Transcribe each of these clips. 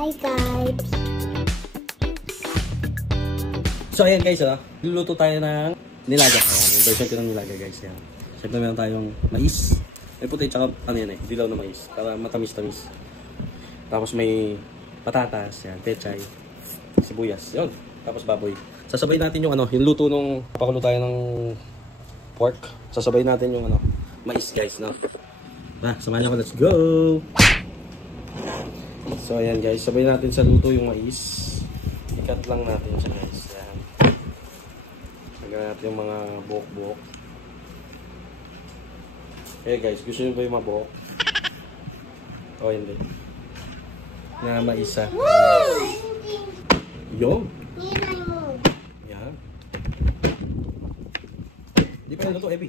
Hi guys! So ayan guys, luluto tayo ng nilaga. Yung version ko ng nilaga guys. Yan. Siyempre meron tayong mais. May puti tsaka ano yan dilaw na mais. Para matamis-tamis. Tapos may patatas, yan, pechay, sibuyas, yun. Tapos baboy. Sasabay natin yung yung luto nung pakulo tayo ng pork. Sasabay natin yung mais guys, no. Samahan niyo ako, let's go. So ayan guys, sabay natin sa luto yung mais. Ikat lang natin siya guys. Yan. Lagyan natin yung mga buhok-buhok. Okay guys, gusto nyo ba yung mabuhok? O hindi. Na maisa. Yo! Yan. Hindi pa yung luto, Ebi.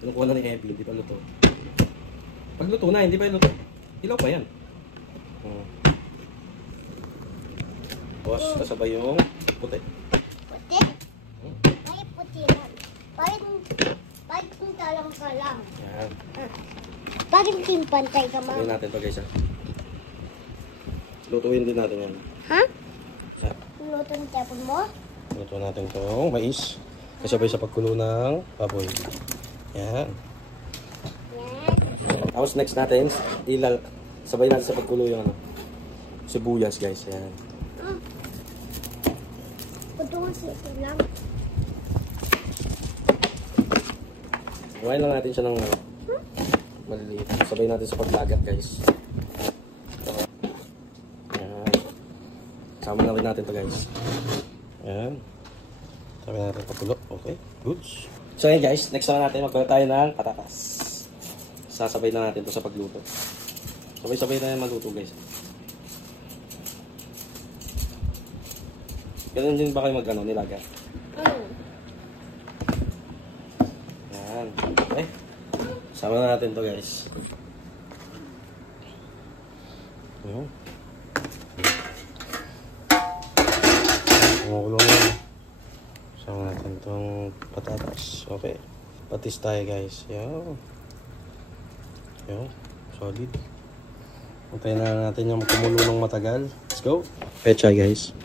Tinukuha na ni Ebi, hindi pa luto. Pag luto na, hindi pa yung luto. Ilaw pa yan. Tapos, kasabay yung puti. Puti? Ay, puti lang. Bakit kung kalang-kalang? Yan. Bakit pantay ka, Lutuin mama? natin to guys, Lutuin din natin yan. Ha? Yan. Luto ng tapon mo? Lutuin natin itong mais. Kasabay sa pagkulo ng baboy. Yan. Yan. Tapos next natin, sabay natin sa pagkulo yung sibuyas guys. Yan. Putungan sito lang. Iwain lang natin siya ng maliliit. Sabay natin sa paglagat guys. Yan. Sama na rin natin to guys. Yan. Sabay natin pagkulo. Okay. Good. So yan guys, next naman natin magkulo tayo ng patatas. Sasabay na natin to sa pagluto. Sabay-sabay na yan maluto guys. Ganun din ba kayo nilaga? Yan. Okay. Sama na natin to guys. Kumukulo na. Sama natin itong patatas. Okay. Patis tayo guys. Yan. Yan. Solid. Antayin na natin yung kumulo ng matagal. Let's go. Pechay guys.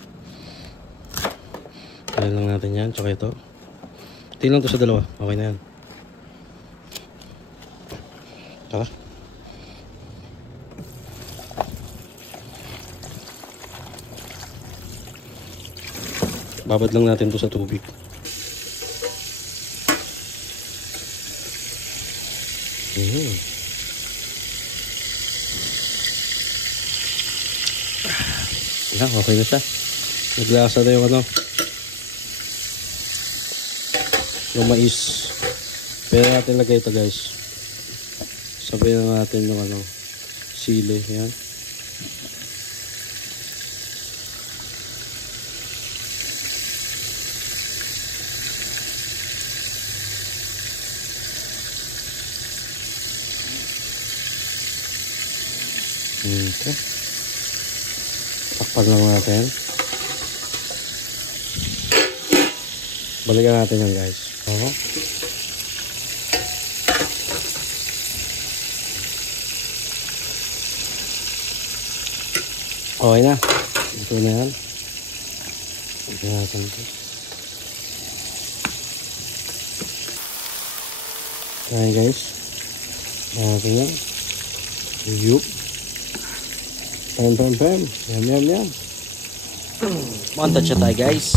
Kaya lang natin yan. Tsaka ito. Tingnan lang to sa dalawa. Okay na yan. Tara. Babad lang natin to sa tubig. Yan, okay na siya. Naglasa na yung yung mais. Pwede natin lagay ito guys. Sabayan na natin yung sili. Yan. Okay. Takpan lang natin. Balikan natin yan guys. Okay na. Ito na yan. Ito natin ito. Ayan guys. Natin yan. Yup. Pam. Yum. Montage siya tayo guys.